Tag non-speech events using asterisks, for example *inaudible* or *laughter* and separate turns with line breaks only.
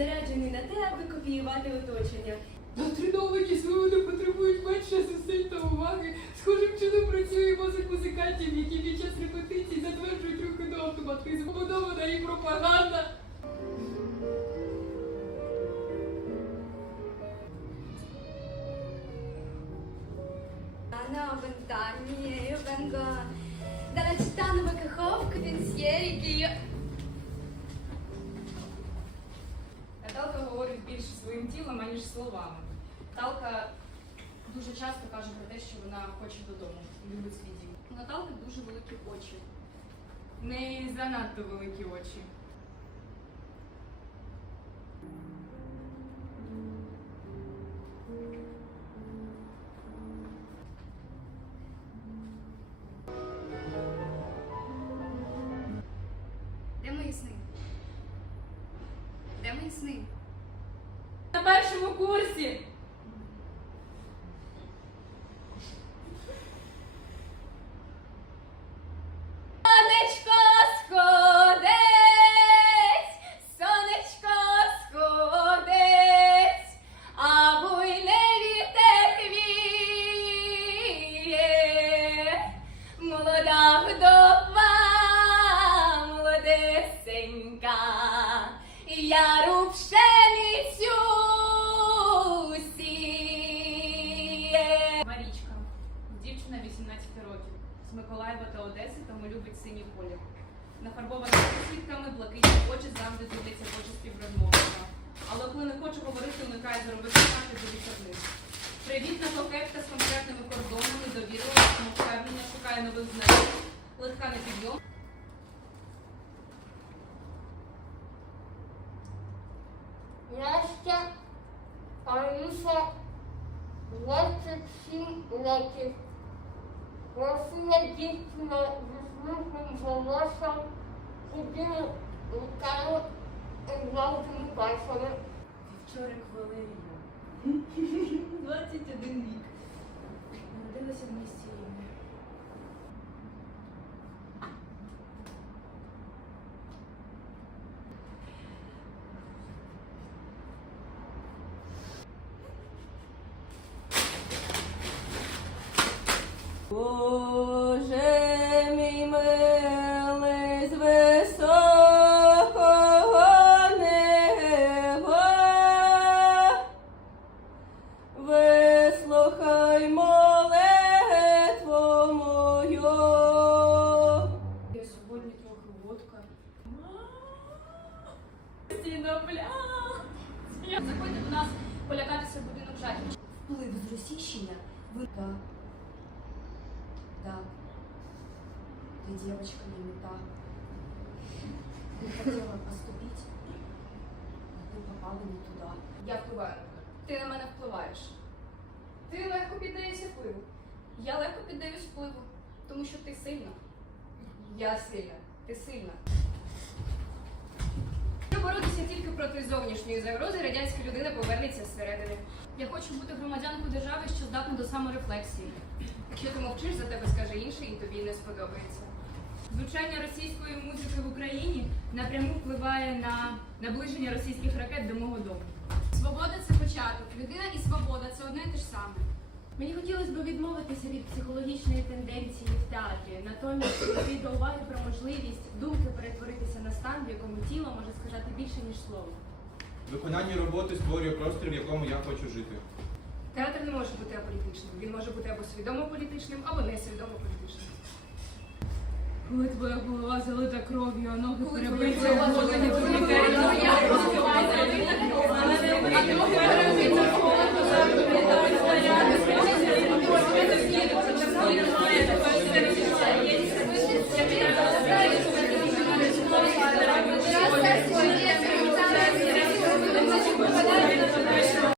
заряджений на те, аби копіювати оточення.
Натреновані свободи потребують менше зусиль та уваги. Схожим чином працює мозок музикантів, які під час репетицій затверджують рухи до автоматизму. Побудована і пропаганда.
Anna vent'anni e io vengo dalla città
аніж словами. Наталка дуже часто каже про те, що вона хоче додому, любить свій дім. У Наталки дуже великі очі. В неї занадто великі очі.
Де мої сни? Де мої сни?
Першому курсі.
Сонечко сходить,
18 років. З Миколаєва та Одеси, тому любить синій колір. Нафарбована світками, блакитні очі завжди дивляться в очі співрозмовника. Але коли не хоче говорити, уникає заробити знати до вітерних. Привітна кокетка з конкретними кордонами, довірлива, самовпевнення, шукає нових знайомих, легка на підйом.
Настя Аліса 27 років. Красива дійсно заслужує за волоссям, худими руками і жовтими пальцями.
Вівчорик Валерія. *laughs* 21 рік.
Боже мій милий з високого неба, вислухай молитву мою.
Я сьогодні трохи водка. Стіна бля. Заходьте до нас полякатися в будинок жахів.
Вплив з Російщини. Вы... Да. Да. Ты девочка не та. Ты хотела поступить, а ты попала не туда.
Я впливаю на тебе. Ти на мене впливаєш. Ти легко піддаєшся впливу. Я легко піддаюсь впливу, тому що ти сильна. Я сильна. Ти сильна. Якщо боротися тільки проти зовнішньої загрози, радянська людина повернеться зсередини. Я хочу бути громадянкою держави, що здатна до саморефлексії. Якщо ти мовчиш, за тебе скаже інший і тобі не сподобається. Звучання російської музики в Україні напряму впливає на наближення російських ракет до мого дому.
Свобода це початок. Людина і свобода це одне і те ж саме.
Мені хотілося б відмовитися від психологічної тенденції в театрі, натомість йти до уваги про можливість думки перетворитися на стан, в якому тіло може сказати більше, ніж слово.
Виконання роботи створює простір, в якому я хочу жити.
Театр не може бути аполітичним. Він може бути або свідомо політичним, або несвідомо політичним. Коли твоя голова залита кров'ю, а ноги перебиті, а ноги не
залита